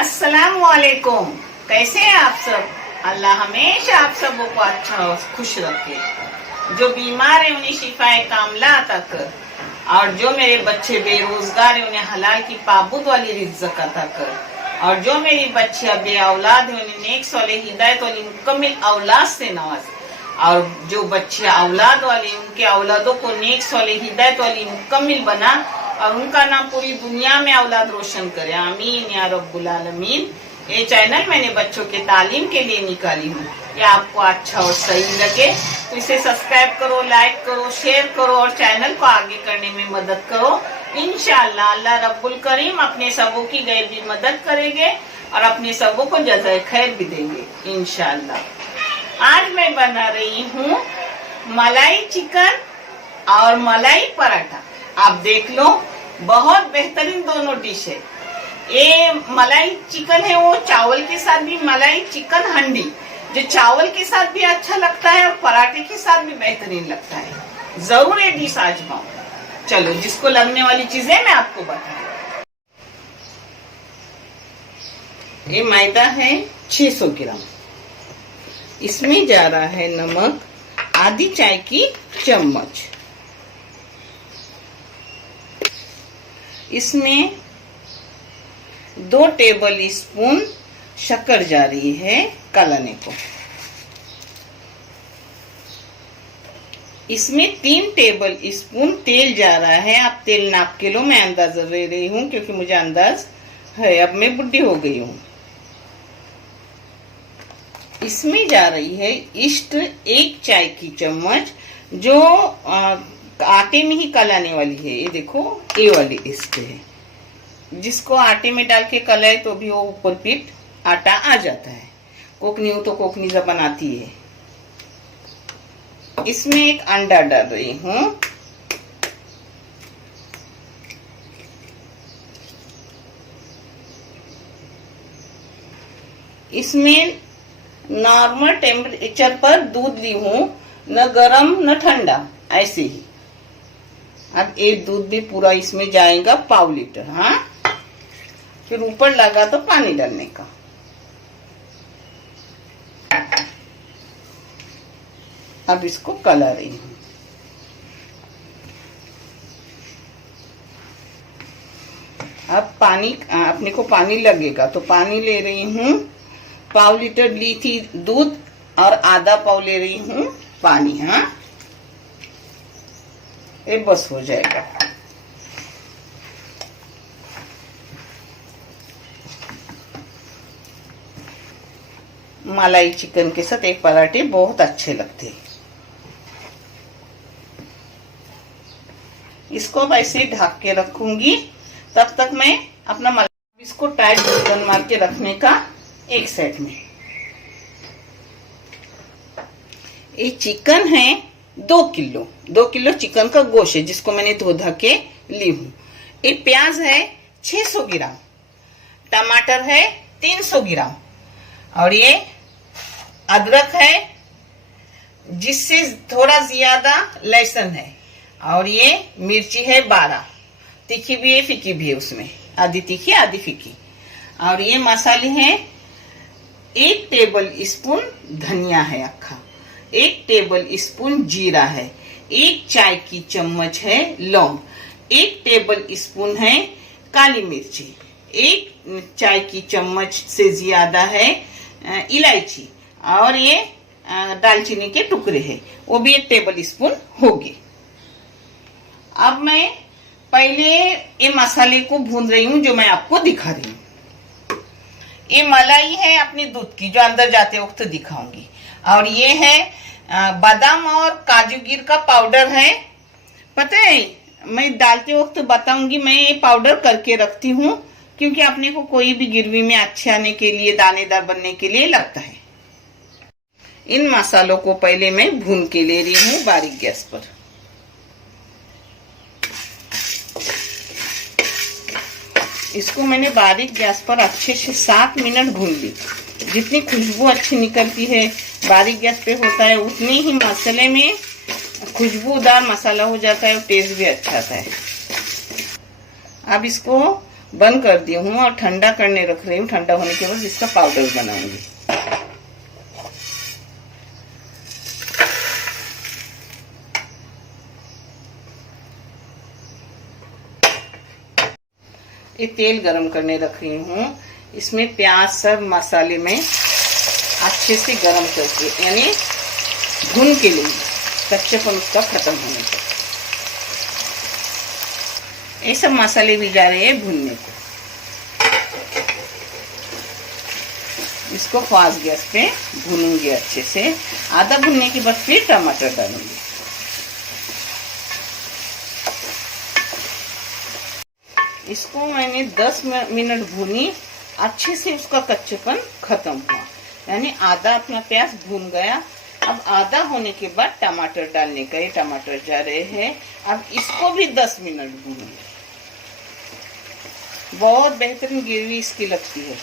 अस्सलाम वालेकुम। कैसे हैं आप सब? अल्लाह हमेशा आप सबों को अच्छा और खुश रखे। जो बीमार है उन्हें शिफाए कामला अता कर, और जो मेरे बच्चे बेरोजगार है उन्हें हलाल की पाबूद वाली रिज़्क़ अता कर, और जो मेरी बच्चियां बे औलाद है उन्हें नेक सौले हिदायत वाली मुकम्मिल औलाद से नवाज, और जो बच्चियां औलाद वाली उनके औलादों को नेक सौले हिदायत वाली मुकम्मिल बना और उनका नाम पूरी दुनिया में औलाद रोशन करे। आमीन या रब्बुल आलमीन। ये चैनल मैंने बच्चों के तालीम के लिए निकाली हूँ। ये आपको अच्छा और सही लगे तो इसे सब्सक्राइब करो, लाइक करो, शेयर करो और चैनल को आगे करने में मदद करो। इंशाअल्लाह अल्लाह रब्बुल करीम अपने सबों की गैर भी मदद करेंगे और अपने सबों को जज़ाए खैर भी देंगे इंशाअल्लाह। आज मैं बना रही हूँ मलाई चिकन और मलाई पराठा। आप देख लो, बहुत बेहतरीन दोनों डिश है। ये मलाई चिकन है वो चावल के साथ भी, मलाई चिकन हंडी जो चावल के साथ भी अच्छा लगता है और पराठे के साथ भी बेहतरीन लगता है। जरूर ये डिश आजमाओ। चलो, जिसको लगने वाली चीजें मैं आपको बताऊं। ये मैदा है 600 ग्राम। इसमें जा रहा है नमक आधी चाय की चम्मच। इसमें 2 टेबल स्पून शक्कर जा रही है कलाने को। इसमें 3 टेबल स्पून तेल जा रहा है। आप तेल नाप के लो, मैं अंदाजा ले रही हूँ क्योंकि मुझे अंदाज है, अब मैं बुढ़ी हो गई हूँ। इसमें जा रही है ईस्ट 1 चाय की चम्मच जो आटे में ही कलाने वाली है। ये देखो, ये वाली ईस्ट है जिसको आटे में डाल के कलाए तो भी वो ऊपर पीट आटा आ जाता है। कोकनी हो तो कोकनी जबान आती है। इसमें एक अंडा डाल रही हूँ। इसमें नॉर्मल टेम्परेचर पर दूध ली हूँ, न गरम न ठंडा, ऐसे ही। अब एक दूध भी पूरा इसमें जाएगा, 1/2 लीटर। हाँ, फिर ऊपर लगा तो पानी डालने का। अब इसको कला रही हूँ। अब पानी, अपने को पानी लगेगा तो पानी ले रही हूँ। 1/2 लीटर ली थी दूध और आधा पाव ले रही हूँ पानी। हाँ, ये बस हो जाएगा। मलाई चिकन के साथ एक पराठे बहुत अच्छे लगते हैं। इसको वैसे ढक के रखूंगी, तब तक मैं अपना मलाई इसको टाइट ढक्कन मार के रखने का एक सेट में। ये चिकन है 2 किलो। 2 किलो चिकन का गोश्त है जिसको मैंने धो धा के ली हूँ। ये प्याज है 600 ग्राम, टमाटर है 300 ग्राम, और ये अदरक है जिससे थोड़ा ज्यादा लहसुन है, और ये मिर्ची है 12। तीखी भी है, फीकी भी है, उसमें आधी तीखी आधी फीकी। और ये मसाले हैं 1 टेबल स्पून धनिया है अक्खा, 1 टेबल स्पून जीरा है, 1 चाय की चम्मच है लौंग, 1 टेबल स्पून है काली मिर्ची, 1 चाय की चम्मच से ज्यादा है इलायची, और ये दालचीनी के टुकड़े हैं, वो भी 1 टेबल स्पून होगी। अब मैं पहले ये मसाले को भून रही हूँ जो मैं आपको दिखा रही हूँ। ये मलाई है अपनी दूध की जो अंदर जाते वक्त दिखाऊंगी, और ये है बादाम और काजू गिर का पाउडर है। पता है, मैं डालते वक्त बताऊंगी, मैं ये पाउडर करके रखती हूँ क्योंकि अपने को कोई भी गिरवी में अच्छे आने के लिए, दानेदार बनने के लिए लगता है। इन मसालों को पहले मैं भून के ले रही हूँ बारीक गैस पर। इसको मैंने बारीक गैस पर अच्छे से 7 मिनट भून ली। जितनी खुशबू अच्छी निकलती है बारीक गैस पे होता है, उतनी ही मसाले में खुशबूदार मसाला हो जाता है और टेस्ट भी अच्छा आता है। अब इसको बंद कर दी हूँ और ठंडा करने रख रही हूँ। ठंडा होने के बाद इसका पाउडर बनाऊंगी। ये तेल गरम करने रख रही हूँ। इसमें प्याज सब मसाले में अच्छे से गरम करके, यानी भून के लिए, कच्चेपन उसका खत्म होने तक। ये सब मसाले भी जा रहे हैं भूनने को। इसको फास्ट गैस पे भूनूंगी अच्छे से। आधा भूनने के बाद फिर टमाटर डालूंगी। इसको मैंने 10 मिनट भूनी, अच्छे से उसका कच्चेपन खत्म हुआ, यानी आधा अपना प्याज भून गया। अब आधा होने के बाद टमाटर डालने का, ये टमाटर जा रहे हैं। अब इसको भी 10 मिनट भूनूंगी। बहुत बेहतरीन ग्रेवी इसकी लगती है।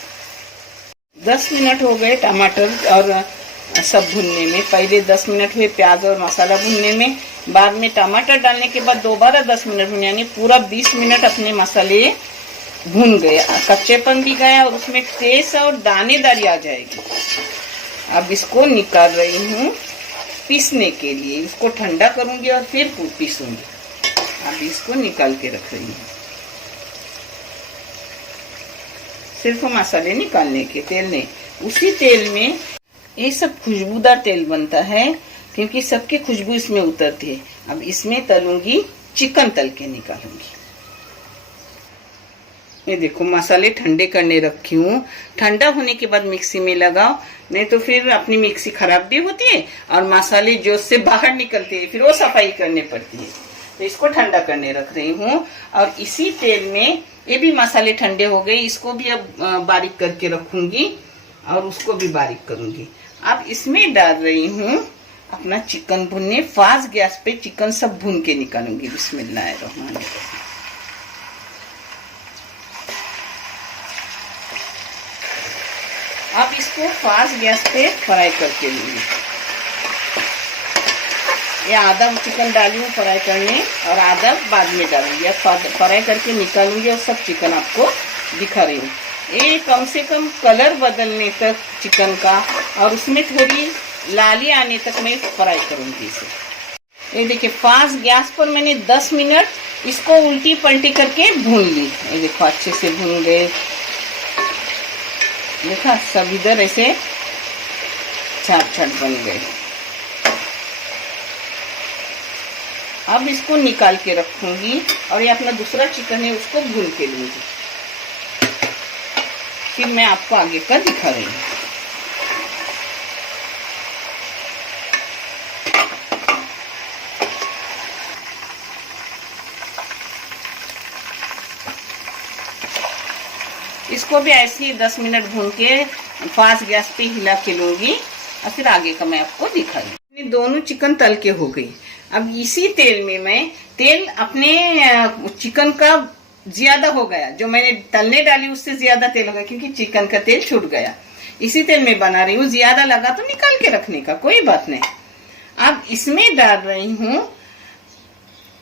10 मिनट हो गए टमाटर और सब भुनने में। पहले 10 मिनट हुए प्याज और मसाला भुनने में, बाद में टमाटर डालने के बाद दोबारा 10 मिनट भुने, यानी पूरा 20 मिनट अपने मसाले भून गए। कच्चेपन भी गया और उसमें टेस्ट और दानेदारी आ जाएगी। अब इसको निकाल रही हूँ पीसने के लिए। इसको ठंडा करूंगी और फिर पीसूंगी। अब इसको निकाल के रख रही हूँ। सिर्फ मसाले निकालने के, तेल नहीं। उसी तेल में ये सब खुशबूदार तेल बनता है, क्योंकि सबकी खुशबू इसमें उतरती है। अब इसमें तलूंगी, चिकन तल के निकालूंगी। ये देखो मसाले ठंडे करने रखी हूँ। ठंडा होने के बाद मिक्सी में लगाओ, नहीं तो फिर अपनी मिक्सी खराब भी होती है और मसाले जो से बाहर निकलते हैं, फिर वो सफाई करनी पड़ती है। तो इसको ठंडा करने रख रही हूँ। और इसी तेल में ये भी मसाले ठंडे हो गए, इसको भी अब बारीक करके रखूंगी और उसको भी बारीक करूंगी। अब इसमें डाल रही हूँ अपना चिकन भुनने। फास्ट गैस पे चिकन सब भून के निकालूंगी। बिस्मिल्लाहिर्रहमानिर्रहीम। अब इसको फास्ट गैस पे फ्राई करके लूंगी। ये आधा चिकन डाली हूँ फ्राई करने और आधा बाद में डालूंगी। अब फ्राई करके निकालूंगी और सब चिकन आपको दिखा रही हूँ। ये कम से कम कलर बदलने तक चिकन का और उसमें थोड़ी लाली आने तक मैं फ्राई करूंगी इसे। ये देखिए फास्ट गैस पर मैंने 10 मिनट इसको उल्टी पलटी करके भून ली। ये देखो अच्छे से भून गए। देखा सब इधर ऐसे छाट छाट बन गए। अब इसको निकाल के रखूंगी और ये अपना दूसरा चिकन है उसको भून के लूंगी। फिर मैं आपको आगे का दिखा रही हूँ। इसको भी ऐसे ही 10 मिनट भून के फास्ट गैस पे हिला के लूंगी और फिर आगे का मैं आपको दिखा रही हूँ। दोनों चिकन तल के हो गई। अब इसी तेल में मैं तेल अपने चिकन का ज्यादा हो गया, जो मैंने तलने डाली उससे ज्यादा तेल हो गया, क्योंकि चिकन का तेल छूट गया। इसी तेल में बना रही हूँ। ज्यादा लगा तो निकाल के रखने का, कोई बात नहीं। अब इसमें डाल रही हूँ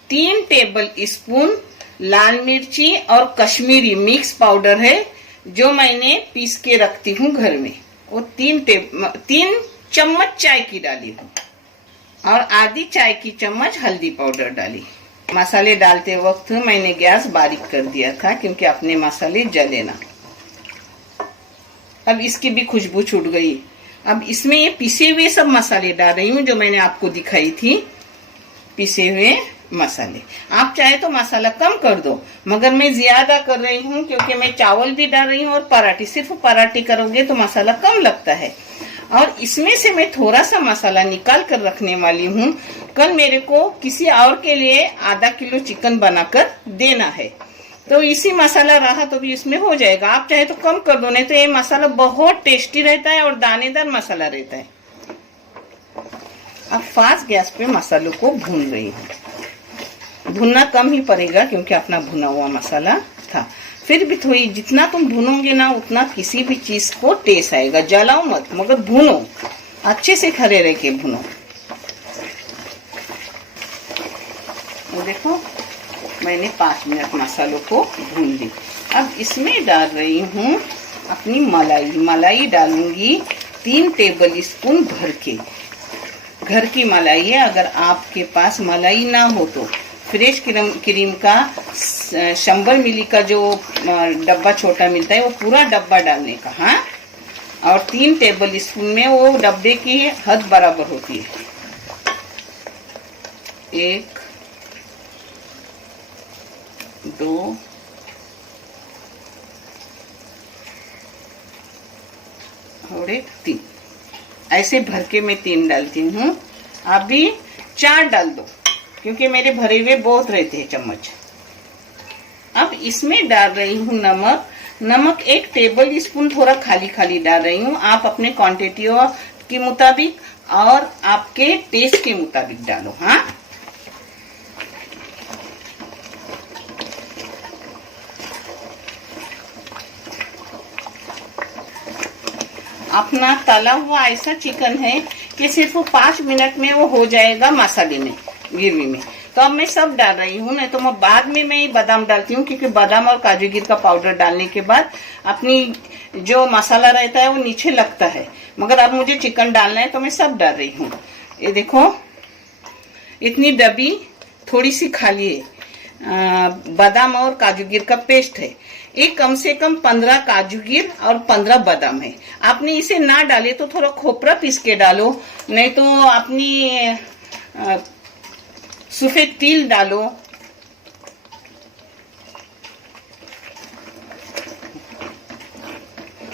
3 टेबल स्पून लाल मिर्ची और कश्मीरी मिक्स पाउडर है, जो मैंने पीस के रखती हूँ घर में। वो 3 चम्मच चाय की डाली हूँ और आधी चाय की चम्मच हल्दी पाउडर डाली। मसाले डालते वक्त मैंने गैस बारीक कर दिया था, क्योंकि अपने मसाले जले ना। अब इसकी भी खुशबू छूट गई। अब इसमें ये पिसे हुए सब मसाले डाल रही हूँ, जो मैंने आपको दिखाई थी पिसे हुए मसाले। आप चाहे तो मसाला कम कर दो, मगर मैं ज्यादा कर रही हूँ क्योंकि मैं चावल भी डाल रही हूँ और पराठे। सिर्फ पराठे करोगे तो मसाला कम लगता है। और इसमें से मैं थोड़ा सा मसाला निकाल कर रखने वाली हूँ। कल मेरे को किसी और के लिए आधा किलो चिकन बनाकर देना है, तो इसी मसाला रहा तो भी इसमें हो जाएगा। आप चाहे तो कम कर दो, नहीं तो ये मसाला बहुत टेस्टी रहता है और दानेदार मसाला रहता है। अब फास्ट गैस पे मसालों को भून रही हूँ। भुनना कम ही पड़ेगा क्योंकि अपना भुना हुआ मसाला था। फिर भी थोड़ी जितना तुम भूनोगे ना उतना किसी भी चीज को टेस्ट आएगा। जलाओ मत, मगर भूनो अच्छे से, खड़े रह के भूनो। देखो मैंने 5 मिनट मसालों को भून ली। अब इसमें डाल रही हूँ अपनी मलाई। मलाई डालूंगी 3 टेबल स्पून भर के। घर की मलाई है, अगर आपके पास मलाई ना हो तो फ्रेश क्रीम का 100 मिली का जो डब्बा छोटा मिलता है वो पूरा डब्बा डालने का। हाँ, और 3 टेबल स्पून में वो डब्बे की हद बराबर होती है। 1 2 और 1 3, ऐसे भर के मैं 3 डालती हूँ। आप भी 4 डाल दो क्योंकि मेरे भरे हुए बहुत रहते हैं चम्मच। अब इसमें डाल रही हूँ नमक। नमक 1 टेबल स्पून थोड़ा खाली खाली डाल रही हूँ। आप अपने क्वांटिटी के मुताबिक और आपके टेस्ट के मुताबिक डालो। हाँ, अपना तला हुआ ऐसा चिकन है कि सिर्फ 5 मिनट में वो हो जाएगा मसाले में, ग्रेवी में। तो अब मैं सब डाल रही हूँ, नहीं तो मैं बाद में मैं बादाम डालती हूँ क्योंकि बादाम और काजू गिर का पाउडर डालने के बाद अपनी जो मसाला रहता है वो नीचे लगता है। मगर अब मुझे चिकन डालना है तो मैं सब डाल रही हूँ। ये देखो, इतनी डब्बी थोड़ी सी खाली है, बादाम और काजू गिर का पेस्ट है। एक कम से कम 15 काजू गिर और 15 बादाम है। आपने इसे ना डाले तो थोड़ा खोपरा पीस के डालो, नहीं तो अपनी सफेद तिल डालो।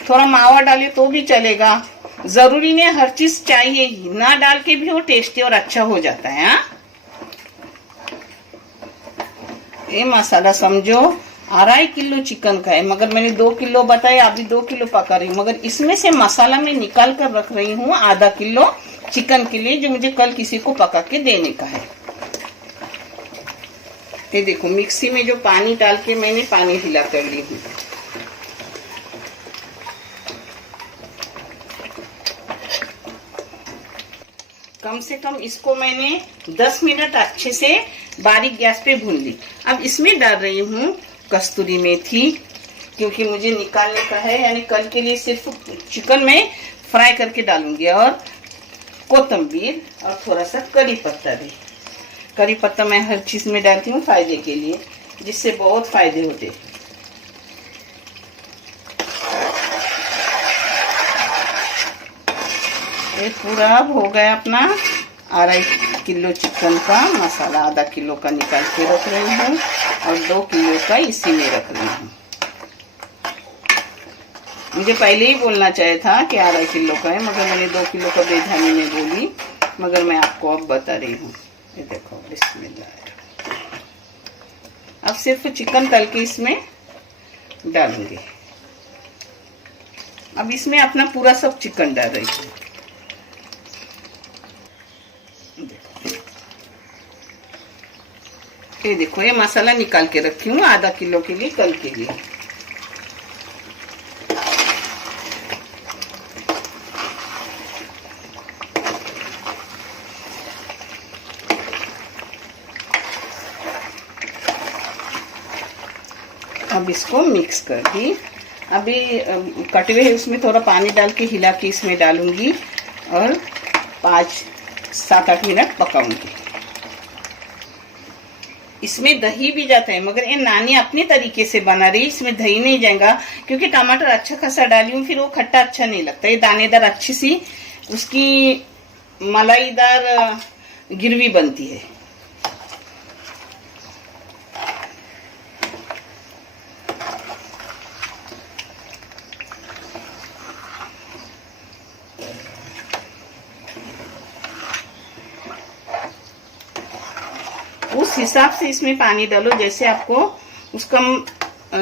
थोड़ा मावा डाले तो भी चलेगा, जरूरी नहीं हर चीज चाहिए ही, ना डाल के भी वो टेस्टी और अच्छा हो जाता है। हाँ, ये मसाला समझो 2.5 किलो चिकन का है, मगर मैंने 2 किलो बताया, अभी 2 किलो पका रही हूँ। मगर इसमें से मसाला मैं निकाल कर रख रही हूँ आधा किलो चिकन के लिए, जो मुझे कल किसी को पका के देने का है। ये देखो, मिक्सी में जो पानी डाल के मैंने पानी हिला कर ली हूँ। कम से कम इसको मैंने 10 मिनट अच्छे से बारीक गैस पे भून ली। अब इसमें डाल रही हूँ कस्तूरी मेथी, क्योंकि मुझे निकालने का है, यानी कल के लिए सिर्फ चिकन में फ्राई करके डालूंगी। और कोतंबीर और थोड़ा सा करी पत्ता भी। करी पत्ता मैं हर चीज में डालती हूँ फायदे के लिए, जिससे बहुत फायदे होते हैं। ये पूरा हो गया अपना 2.5 किलो चिकन का मसाला। आधा किलो का निकाल के रख रही हूँ और 2 किलो का इसी में रख रही हूँ। मुझे पहले ही बोलना चाहिए था कि 2.5 किलो का है, मगर मैंने 2 किलो का बेध्यानी में बोली, मगर मैं आपको अब बता रही हूँ। ये देखो, बिस्मिल्लाह। अब सिर्फ चिकन तल के इसमें डालूंगी। अब इसमें अपना पूरा सब चिकन डाल रही हूँ। ये देखो, ये मसाला निकाल के रखी हूँ आधा किलो के लिए, कल के लिए। अब इसको मिक्स कर दी। अभी कटे हुए उसमें थोड़ा पानी डाल के हिला के इसमें डालूंगी और 5-7-8 मिनट पकाऊंगी। इसमें दही भी जाता है, मगर ये नानी अपने तरीके से बना रही, इसमें दही नहीं जाएगा क्योंकि टमाटर अच्छा खासा डाली हूँ, फिर वो खट्टा अच्छा नहीं लगता। ये दानेदार अच्छी सी उसकी मलाईदार गिरवी बनती है। उस हिसाब से इसमें पानी डालो जैसे आपको उसका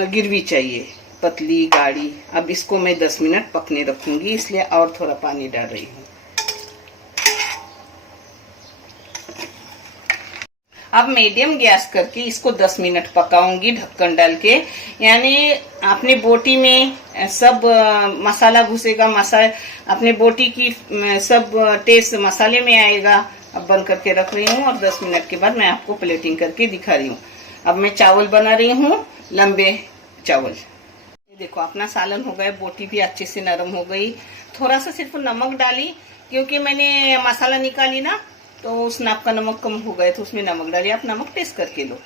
गिरवी चाहिए, पतली गाढ़ी। अब इसको मैं 10 मिनट पकने रखूंगी, इसलिए और थोड़ा पानी डाल रही हूँ। अब मीडियम गैस करके इसको 10 मिनट पकाऊंगी ढक्कन डाल के, यानी अपने बोटी में सब मसाला घुसेगा, अपने बोटी की सब टेस्ट मसाले में आएगा। अब बंद करके रख रही हूँ और 10 मिनट के बाद मैं आपको प्लेटिंग करके दिखा रही हूँ। अब मैं चावल बना रही हूँ, लंबे चावल। ये देखो अपना सालन हो गया, बोटी भी अच्छे से नरम हो गई। थोड़ा सा सिर्फ नमक डाली क्योंकि मैंने मसाला निकाली ना, तो उस नाप का नमक कम हो गया तो उसमें नमक डाली। आप नमक टेस्ट करके लो।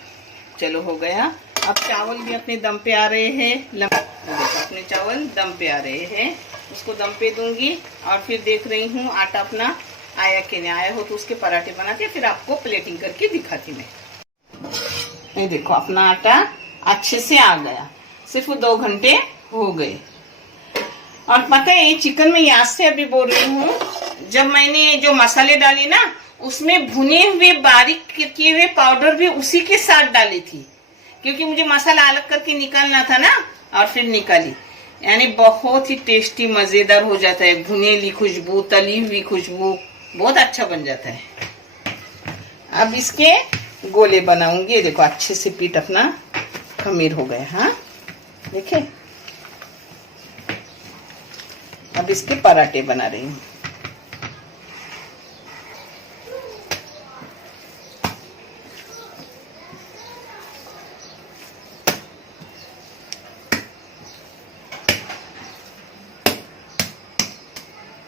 चलो हो गया। अब चावल भी अपने दम पे आ रहे हैं। देखो अपने चावल दम पे आ रहे हैं, उसको दम पे दूंगी और फिर देख रही हूँ आटा अपना आया कि नहीं आया हो तो उसके पराठे बना के फिर आपको प्लेटिंग करके दिखाती मैं। ये देखो अपना आटा अच्छे से आ गया, सिर्फ 2 घंटे हो गए। और पता है ये चिकन में याद से अभी बोल रही हूँ, जब मैंने जो मसाले डाले ना उसमें भुने हुए बारीक किए हुए पाउडर भी उसी के साथ डाली थी, क्योंकि मुझे मसाला अलग करके निकालना था ना, और फिर निकाली। यानी बहुत ही टेस्टी मजेदार हो जाता है। भुनेली खुशबू, तली हुई खुशबू, बहुत अच्छा बन जाता है। अब इसके गोले बनाऊंगी। देखो अच्छे से पीठ अपना खमीर हो गया। हाँ देखिए, अब इसके पराठे बना रही हूँ।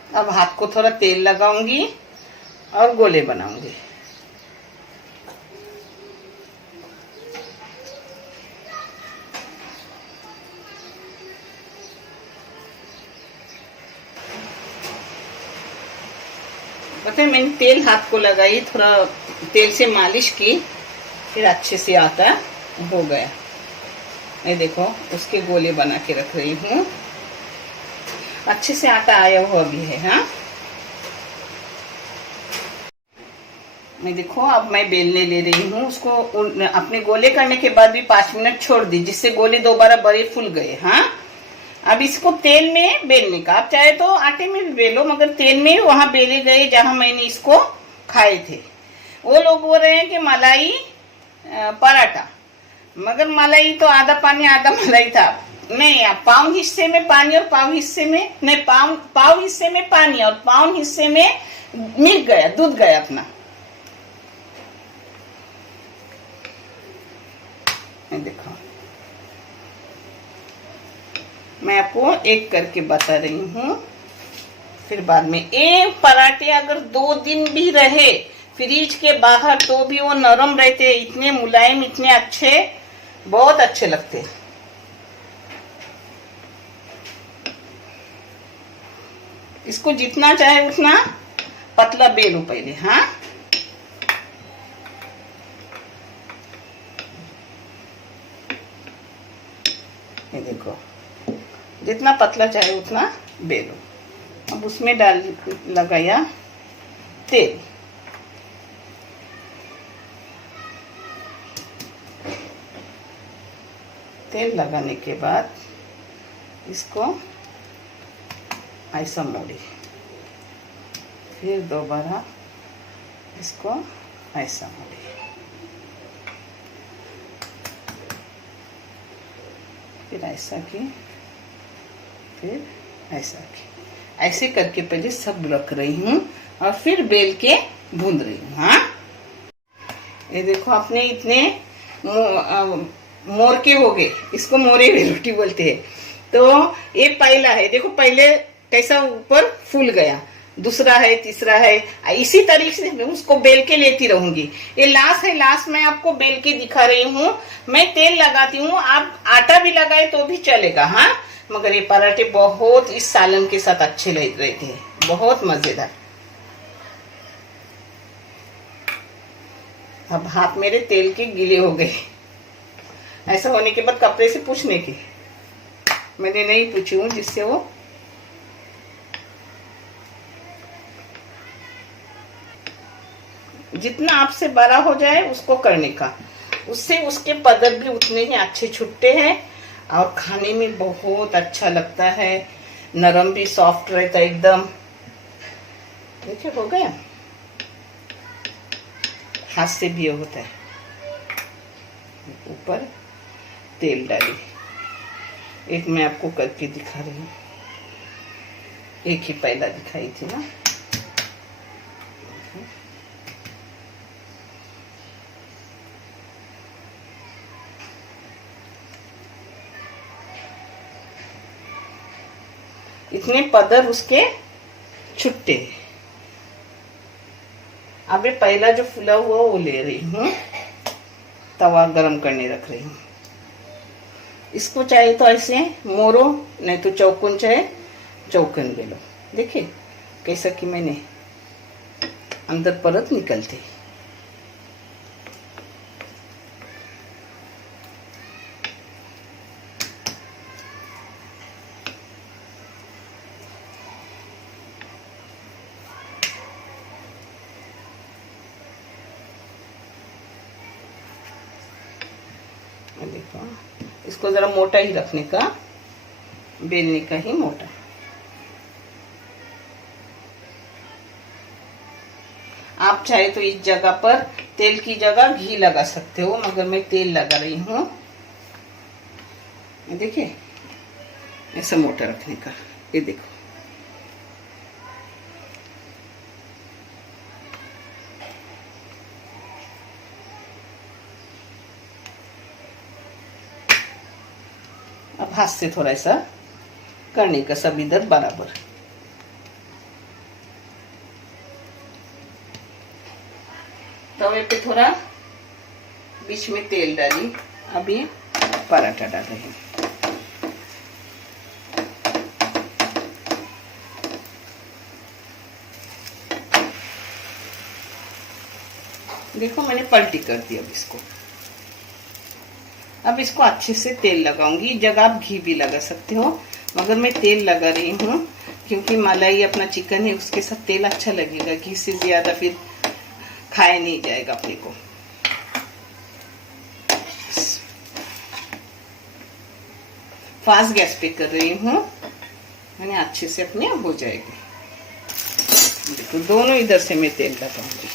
अब हाथ को थोड़ा तेल लगाऊंगी और गोले बनाऊंगी। पता है मैंने तेल हाथ को लगाई, थोड़ा तेल से मालिश की, फिर अच्छे से आटा हो गया। ये देखो उसके गोले बना के रख रही हूँ। अच्छे से आटा आया हुआ भी है। हाँ मैं देखो अब मैं बेलने ले रही हूँ उसको। अपने गोले करने के बाद भी 5 मिनट छोड़ दी, जिससे गोले दोबारा बड़े फूल गए। हाँ अब इसको तेल में बेलने का, आप चाहे तो आटे में भी बेलो, मगर तेल में वहां बेले गए जहां मैंने इसको खाए थे। वो लोग बोल रहे हैं कि मलाई पराठा, मगर मलाई तो आधा पानी आधा मलाई था। नहीं, पाव हिस्से में पानी और पाव हिस्से में नहीं, पाव हिस्से में पानी और पाव हिस्से में मिल्क गया, दूध गया अपना। देखो मैं आपको एक करके बता रही हूँ, फिर बाद में। एक पराठे अगर 2 दिन भी रहे फ्रिज के बाहर तो भी वो नरम रहते, इतने मुलायम, इतने अच्छे, बहुत अच्छे लगते। इसको जितना चाहे उतना पतला बेलो पहले। हाँ ये देखो जितना पतला चाहे उतना बेलो। अब उसमें डाल लगाया तेल। तेल लगाने के बाद इसको ऐसा मोड़ी, फिर दोबारा इसको ऐसा मोड़ी, फिर ऐसा की, फिर ऐसा की। ऐसे करके पहले सब रख रही हूँ और फिर बेल के भून रही हूँ। हाँ ये देखो अपने इतने मोर के हो गए, इसको मोरे हुई रोटी बोलते हैं। तो ये पहला है, देखो पहले कैसा ऊपर फूल गया, दूसरा है, तीसरा है, इसी तरीके से उसको बेल के लेती रहूंगी। ये लास्ट है, लास्ट मैं आपको बेल के दिखा रही हूँ। मैं तेल लगाती हूँ, आप आटा भी लगाए तो भी चलेगा। हाँ मगर ये पराठे बहुत इस सालन के साथ अच्छे लग रहे थे, बहुत मजेदार। अब हाथ मेरे तेल के गीले हो गए। ऐसा होने के बाद कपड़े से पूछने की, मैंने नहीं पूछी हूँ, जिससे वो जितना आपसे बड़ा हो जाए उसको करने का, उससे उसके पदर भी उतने ही अच्छे छुट्टे हैं और खाने में बहुत अच्छा लगता है। नरम भी सॉफ्ट रहता है एकदम। देखिए हो गया, हाथ से भी होता है। ऊपर तेल डाली, एक मैं आपको करके दिखा रही हूँ, एक ही पहला दिखाई थी ना। इतने पदर उसके छुट्टे। अब ये पहला जो फुला हुआ वो ले रही हूँ, तवा गरम करने रख रही हूँ। इसको चाहे तो ऐसे मोरो, नहीं तो चौकोन चाहे चौकन ले लो। देखिए कैसा कि मैंने अंदर परत निकलते। देखो इसको जरा मोटा ही रखने का, बेलने का ही मोटा। आप चाहे तो इस जगह पर तेल की जगह घी लगा सकते हो, मगर मैं तेल लगा रही हूँ। देखिए ऐसा मोटा रखने का। ये देखो अब हाथ से थोड़ा सा करने का, सब इधर बराबर। तवे पे थोड़ा बीच में तेल डाली, अभी पराठा डाल रही हूँ। देखो मैंने पलटी कर दी। अब इसको अच्छे से तेल लगाऊंगी। इस जगह आप घी भी लगा सकते हो, मगर मैं तेल लगा रही हूँ क्योंकि मलाई अपना चिकन है, उसके साथ तेल अच्छा लगेगा। घी से ज्यादा फिर खाया नहीं जाएगा अपने को। फास्ट गैस पे कर रही हूँ, मैंने अच्छे से अपने हो जाएगी। देखो दोनों इधर से मैं तेल लगाऊंगी।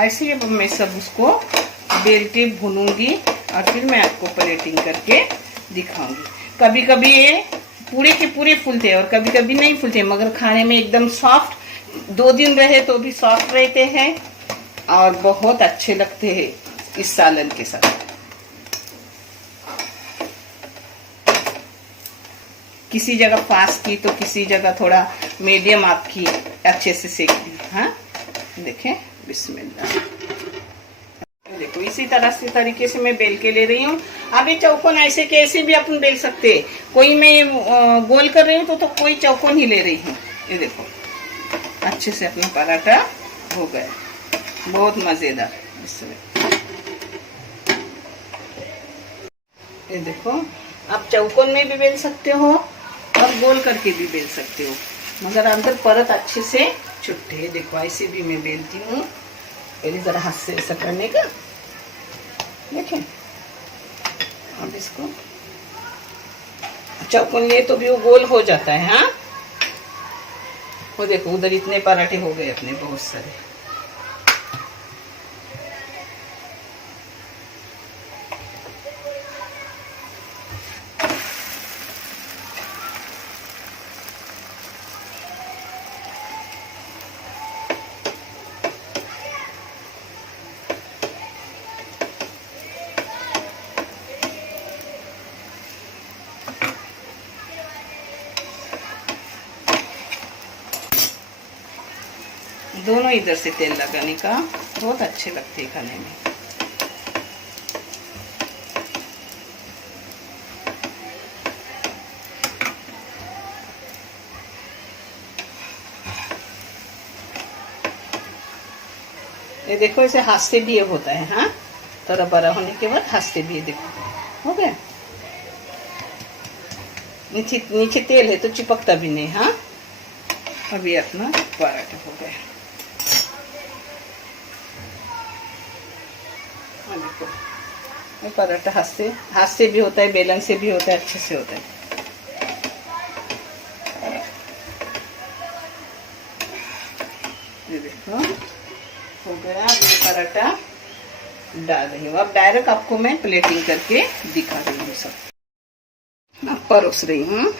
ऐसे ही मैं सब उसको बेल के भूनूंगी और फिर मैं आपको प्लेटिंग करके दिखाऊंगी। कभी कभी ये पूरे के पूरे फूलते हैं और कभी कभी नहीं फूलते, मगर खाने में एकदम सॉफ्ट, 2 दिन रहे तो भी सॉफ्ट रहते हैं और बहुत अच्छे लगते हैं इस सालन के साथ। किसी जगह फास्ट की तो किसी जगह थोड़ा मीडियम आपकी अच्छे से सेक दी। हाँ देखें, बिस्मिल्लाह। देखो इसी तरह से तरीके से मैं बेल के ले रही हूँ। अब ये चौकोन ऐसे के ऐसे भी अपन बेल सकते हैं। कोई मैं गोल कर रही हूँ तो कोई चौकोन ही ले रही हूँ। ये देखो अच्छे से अपना पराठा हो गया, बहुत मजेदार। इसमें ये देखो आप चौकोन में भी बेल सकते हो और गोल करके भी बेल सकते हो, मगर अंदर परत अच्छे से छुट्टे है। देखो ऐसे भी मैं बेलती हूँ। पहले जरा हाथ से ऐसा करने का, देखें। अब इसको चौकोन लिए तो भी वो गोल हो जाता है। हाँ वो देखो उधर इतने पराठे हो गए अपने, बहुत सारे। दोनों इधर से तेल लगाने का, बहुत अच्छे लगते हैं खाने में। ये देखो इसे हाथ से भी ये होता है। हाँ थोड़ा बड़ा होने के बाद हाथ से भी ये देखो हो गया। नीचे नीचे तेल है तो चिपकता भी नहीं। हाँ अभी अपना पराठा हो गया। देखो ये पराठा हाथ से भी होता है, बेलन से भी होता है, अच्छे से होता है। ये देखो हो गया। अब ये पराठा डाल रही हूँ। अब डायरेक्ट आपको मैं प्लेटिंग करके दिखा रही हूँ। सब अब परोस रही हूँ।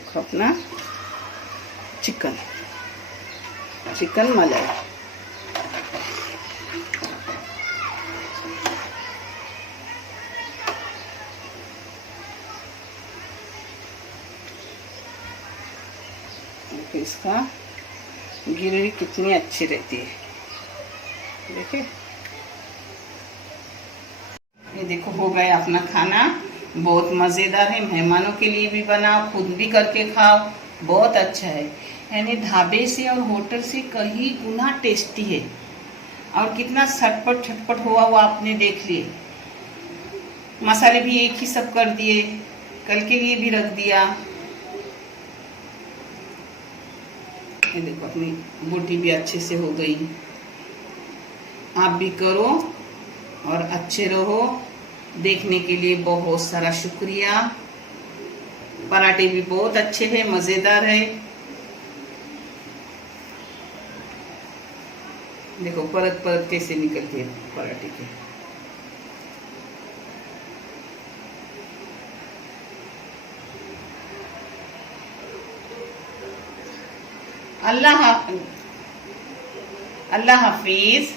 देखो अपना चिकन चिकन मलाई। इसका ग्रेवी कितनी अच्छी रहती है, देखिए। ये देखो हो गया अपना खाना, बहुत मज़ेदार है। मेहमानों के लिए भी बनाओ, खुद भी करके खाओ, बहुत अच्छा है। यानी ढाबे से और होटल से कहीं गुना टेस्टी है। और कितना छटपट छटपट हुआ वो आपने देख लिए। मसाले भी एक ही सब कर दिए, कल के लिए भी रख दिया। ये देखो अपनी बोटी भी अच्छे से हो गई। आप भी करो और अच्छे रहो। देखने के लिए बहुत सारा शुक्रिया। पराठे भी बहुत अच्छे हैं, मजेदार है। देखो परत परत कैसे निकलती है पराठे के। अल्लाह हाफिज।